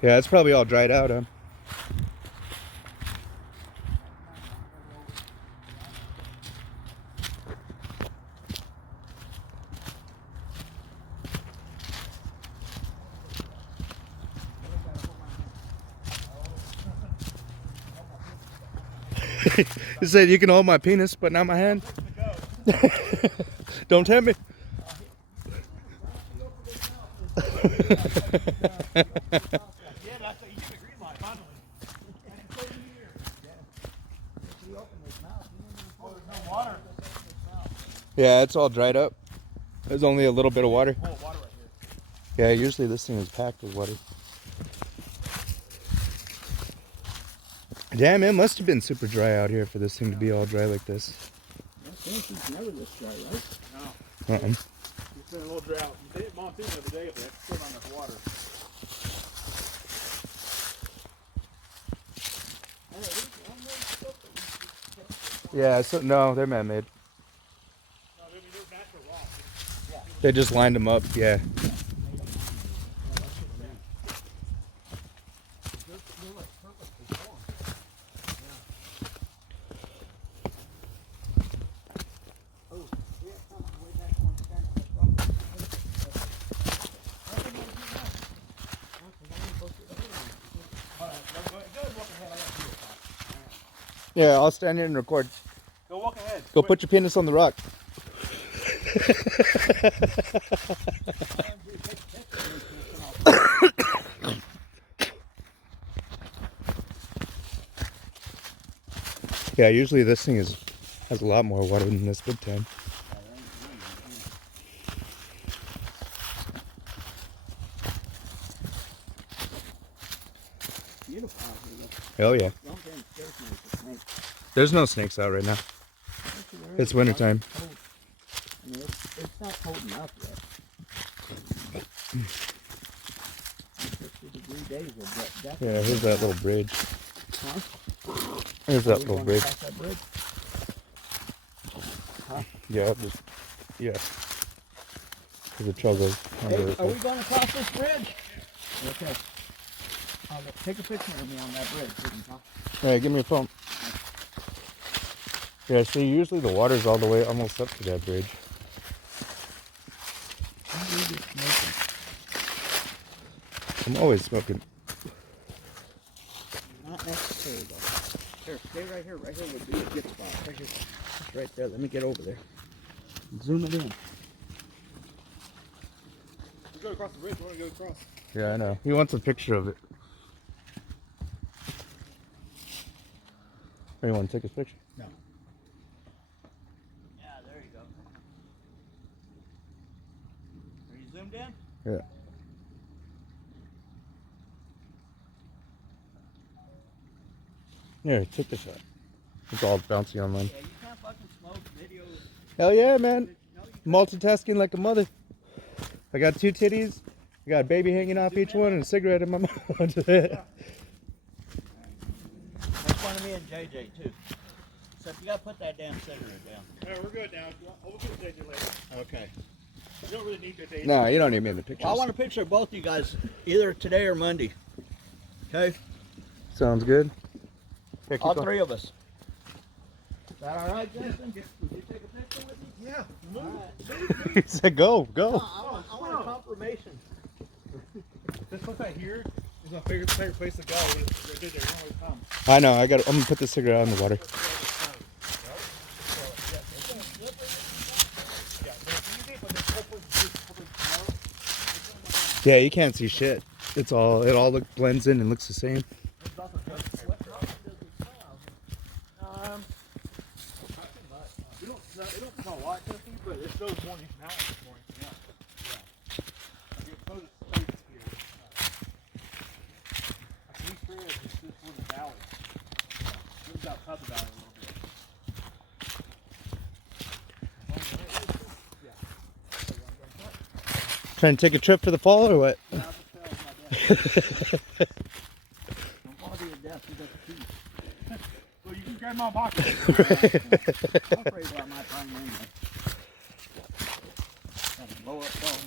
Yeah, it's probably all dried out, huh? He said you can hold my penis, but not my hand. Don't tempt me. Yeah, it's all dried up. There's only a little bit of water. Yeah, usually this thing is packed with water. Damn, it must have been super dry out here for this thing to be all dry like this. It's never this dry, right? No. It's been a little drought. They hit monsoon the other day, but that's still not enough water. Yeah, so no, they're man-made. They just lined them up, yeah. Yeah, I'll stand here and record. Go walk ahead. Go put your penis on the rock. Yeah, usually this thing has a lot more water than this big time. Hell yeah. There's no snakes out right now. It's wintertime. I mean, it's not cold enough yet. 60-degree days will definitely. Yeah, here's that little bridge. Huh? Here's that little bridge. That bridge? Huh? Yeah, yeah. There's a trail goes under Hey, this are way. we going across this bridge? Okay. Take a picture of me on that bridge. Yeah, give me your phone. Yeah, see, usually the water's all the way almost up to that bridge. I'm always smoking. Not necessary though. Here, stay right here. Right here would be a good spot. Right here. Just right there. Let me get over there. Zoom it in. We go across the bridge. We want to go across. Yeah, I know. He wants a picture of it. Oh, you want to take his picture? No. Yeah, there you go. Are you zoomed in? Yeah. Here, take the shot. It's all bouncy on mine. Yeah, you can't fucking smoke video. Hell yeah, man. Multitasking like a mother. I got 2 titties. I got a baby hanging off each one and a cigarette in my mouth. That's one of me and JJ too. Except you gotta put that damn cigarette down. Yeah, we're good now. We'll get to JJ later. Okay. You don't really need JJ. No, you don't need me in the pictures. Well, I want a picture of both you guys, either today or Monday. Okay? Sounds good. Here, keep All going. 3 of us. Is that all right, Justin? Would you take a picture with me? Yeah. He said go, go. No, I want a confirmation. This place right here is my favorite place to go. It's right there. You always come. I know, I'm gonna put the cigarette out in the water. Yeah, you can't see shit. It all blends in and looks the same. It don't smell a lot, Jesse, but it smells morning now this morning. Yeah. I get so space here. Like these trees, it's just for the valley. It moves outside the valley a little bit. Trying to take a trip for the fall or what? Don't bother your death, you got the keys. Well, you can grab my pocket. I'm afraid about my time anyway. Gotta blow up phone.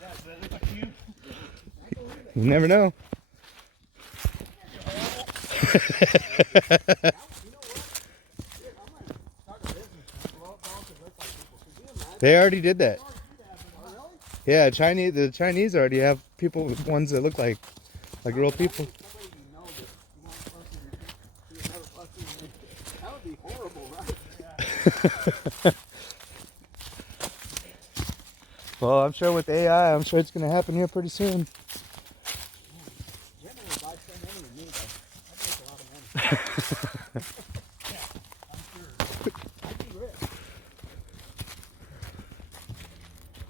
Yeah, so that looks like you. You never know. They already did that. Yeah, the Chinese already have people, ones that look like real people. That would be horrible, right? Well, I'm sure with AI, I'm sure it's gonna happen here pretty soon. Jimmy would buy so many of me, though. I'd make a lot of money. I'm sure. I'd be rich.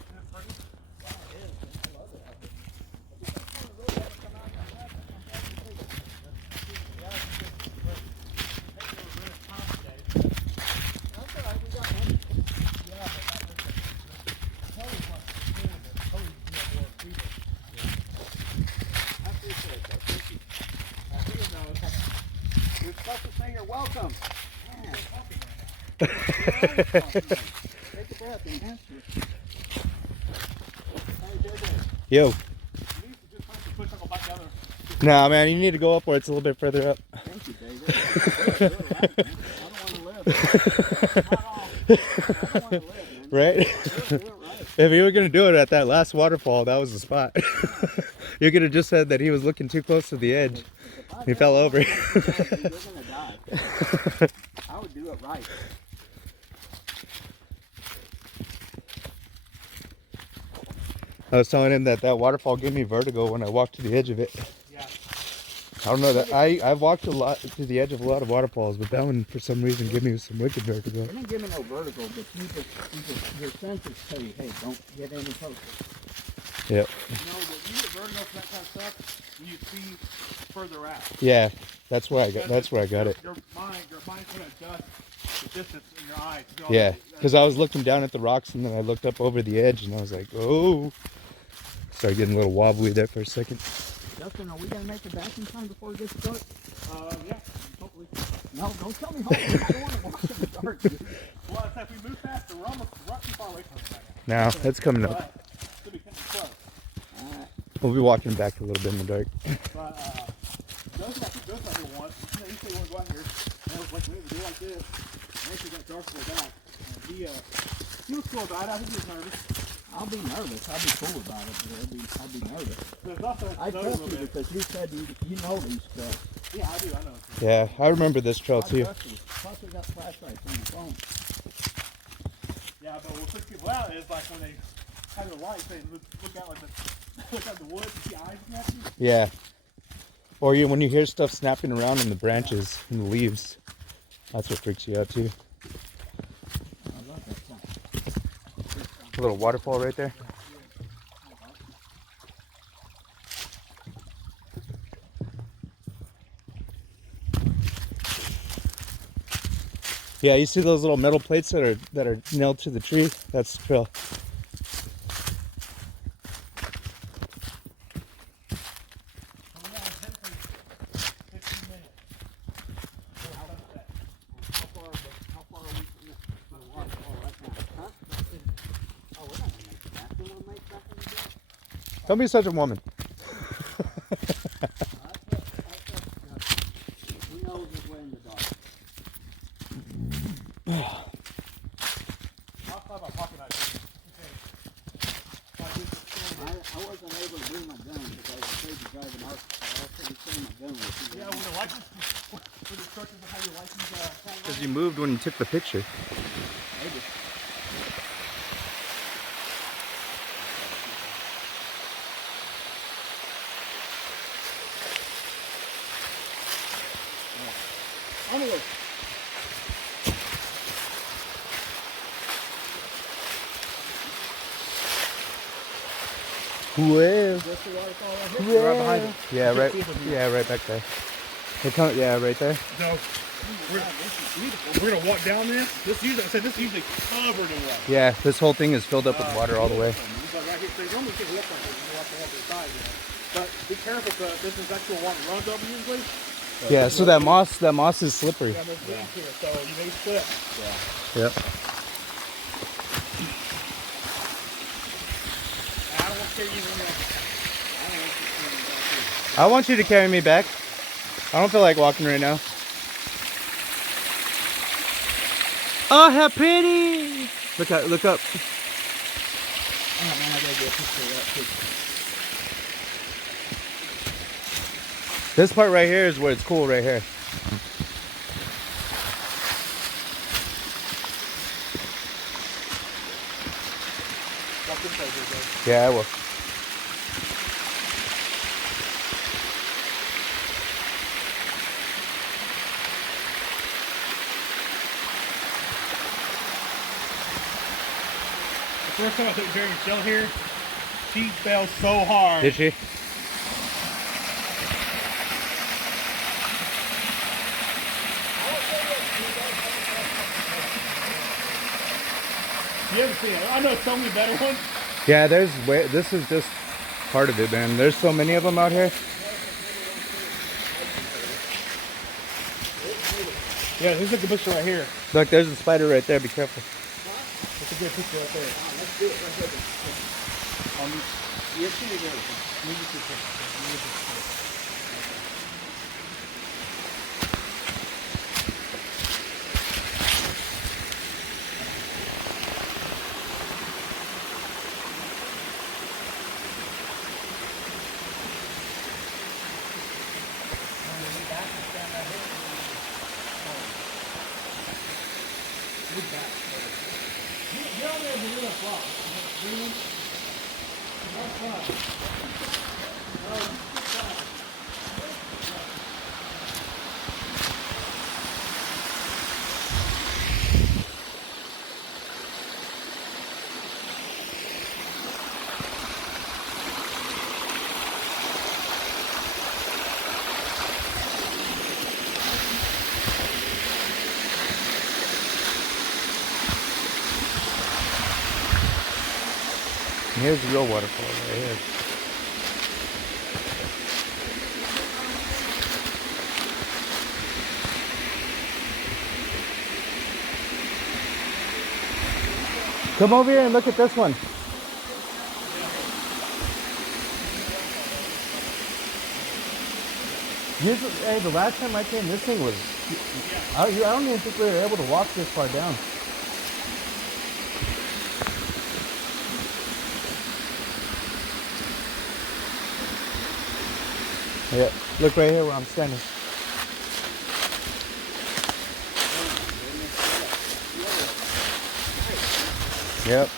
Isn't it pretty? Yeah, it is. I love it out here. I just don't really have to come out like that. Yeah, it's just great. I think they were really complicated. That's all right. We got money. Yeah, but that was totally wasn't cool, but totally more people. I appreciate that. Thank you. Even though it's like You're supposed to say you're welcome. Man. a pumping right now. Take a breath and answer. Hey, JJ. Yo. You need to just push them back down there. Nah, man, you need to go up where it's a little bit further up. Thank you, JJ. You're right, man. I don't want to live. I don't want to live, man. Right? You're right. If you were gonna do it at that last waterfall, that was the spot. You could have just said that he was looking too close to the edge. He fell over. You're gonna die. I would do it right. I was telling him that waterfall gave me vertigo when I walked to the edge of it. Yeah. I don't know that I've walked a lot to the edge of a lot of waterfalls, but that one for some reason gave me some wicked vertigo. It didn't give me no vertigo, but your senses tell you, hey, don't get any closer. Yep. You know, when you get vertigo for that kind of stuff, you see further out. Yeah, that's where I got it. Your mind's going to adjust the distance in your eyes. You know, Yeah, because I was looking down at the rocks and then I looked up over the edge and I was like, oh. Started getting a little wobbly there for a second. Justin, are we going to make it back in time before it gets dark? Yeah, hopefully. No, don't tell me hopefully. I don't want to walk in the dark, dude. Well, if we move faster, we're not too far away from it right Now, that's coming now. up. Should be kind of close. We'll be walking back a little bit in the dark. But those are the ones. You know, you say you want to go out here, and it was like we need to do like this. And it got dark for that. And he was cool about it. I think he was nervous. I'll be nervous. I'll be cool about it, but I'll be nervous. There's also I snow a trust little you bit. because you said you know these trails. Yeah, I do. I know. Yeah, I remember this trail I too. trust you. Plus we got flashlights on the phone. Yeah, but what freaks people out is like when they have their lights, they look out like look out the woods and see eyes at you. Yeah. Or when you hear stuff snapping around in the branches and the leaves, that's what freaks you out too. I love that song. A little waterfall right there. Yeah, you see those little metal plates that are nailed to the tree? That's the trail. How far are we from the waterfall right now? Huh? Oh, we're not going to make it back. You want to make it back in the day? Don't be such a woman. He knows his way in the dark. I'll talk about pocket knife. I wasn't able to bring my gun because I was afraid to drive an arc. I also carry my gun with me. Yeah, when the license, with the instructions on how your license, Because you moved when you took the picture. Maybe. Anyway. Well, Just the waterfall right here? Right behind it. yeah, right back there. Yeah, right there. No, we're gonna walk down this. This usually covered in water. Yeah, this whole thing is filled up with water all the way. But right here, so you normally take a look like this when you walk the side, you know. But be careful because this is actual water runs over usually. Yeah, so that moss is slippery. Yeah, there's leaves here, so you may slip. Yep. And I don't want to carry you in there. I want you to carry me back. I don't feel like walking right now. Oh, how pretty! Look up, look up. Oh man, I gotta get a picture of that too. This part right here is where it's cool right here. Walk this way, here, guys. Yeah, I will. The first time I took Jerry and Shell here, she fell so hard. Did she? You haven't seen it. I know so many better ones. Yeah, there's way. This is just part of it, man. There's so many of them out here. Yeah, here's a good picture right here. Look, there's a spider right there. Be careful. That's a good picture right there. Let's do it right here. Yes, you do. Get on there and do that block. Here's the real waterfall right here. Come over here and look at this one. Hey, the last time I came, this thing was... I don't even think we were able to walk this far down. Yeah, look right here where I'm standing. Yep.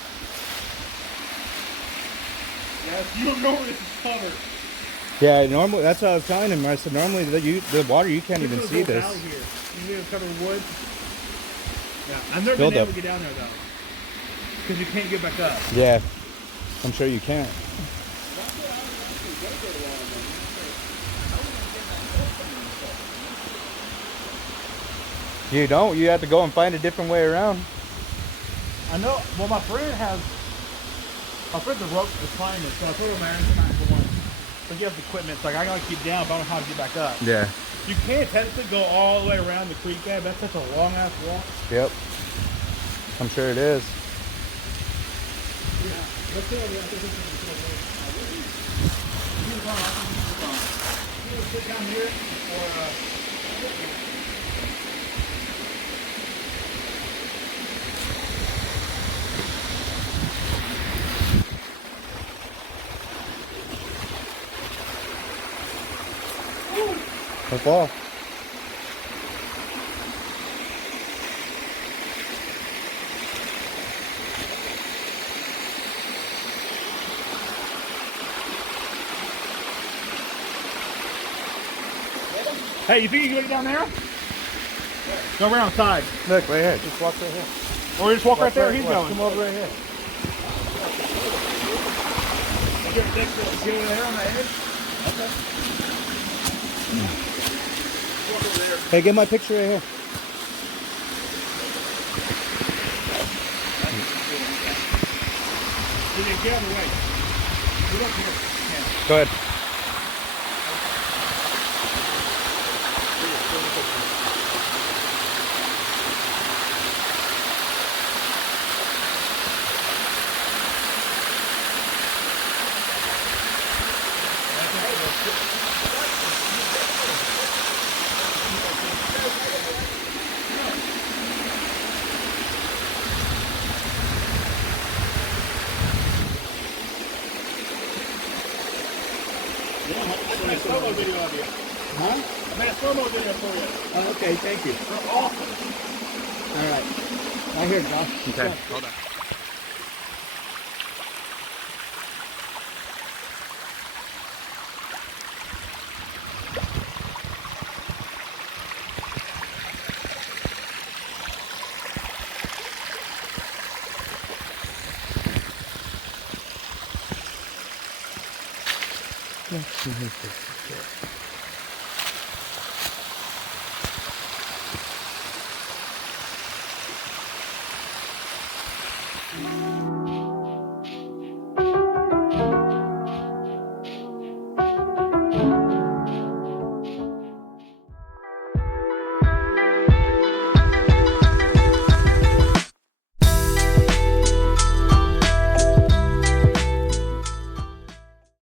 Yes, you don't know where this is covered. Yeah, normally that's what I was telling him. I said normally the water you can't even see this. Out here. You have covered wood. Yeah, I've never Build been up. able to get down there though, because you can't get back up. Yeah, I'm sure you can't. You don't. You have to go and find a different way around. I know. Well, my friend's a rope is climbing, so I told him I trying for one. So he has equipment. It's like I gotta keep down, but I don't know how to get back up. Yeah. You can't technically go all the way around the creek there, but that's such a long ass walk. Yep. I'm sure it is. Yeah. Let's go over there. I think this is you sit down here or Don't fall. Hey, you think you can get down there? Go around side. Look right here. Just walk right here. Or just walk right there. He's going. Come over right here. Get over there on the edge. Okay. Walk over there. Hey, get my picture right here. Get out of the way. We don't pick up. Go ahead. slow-mo video of you. Huh? I made a slow-mo video for you. Oh, okay, thank you. They're awesome. All right. Right here, Josh. Okay, hold on. Let's see.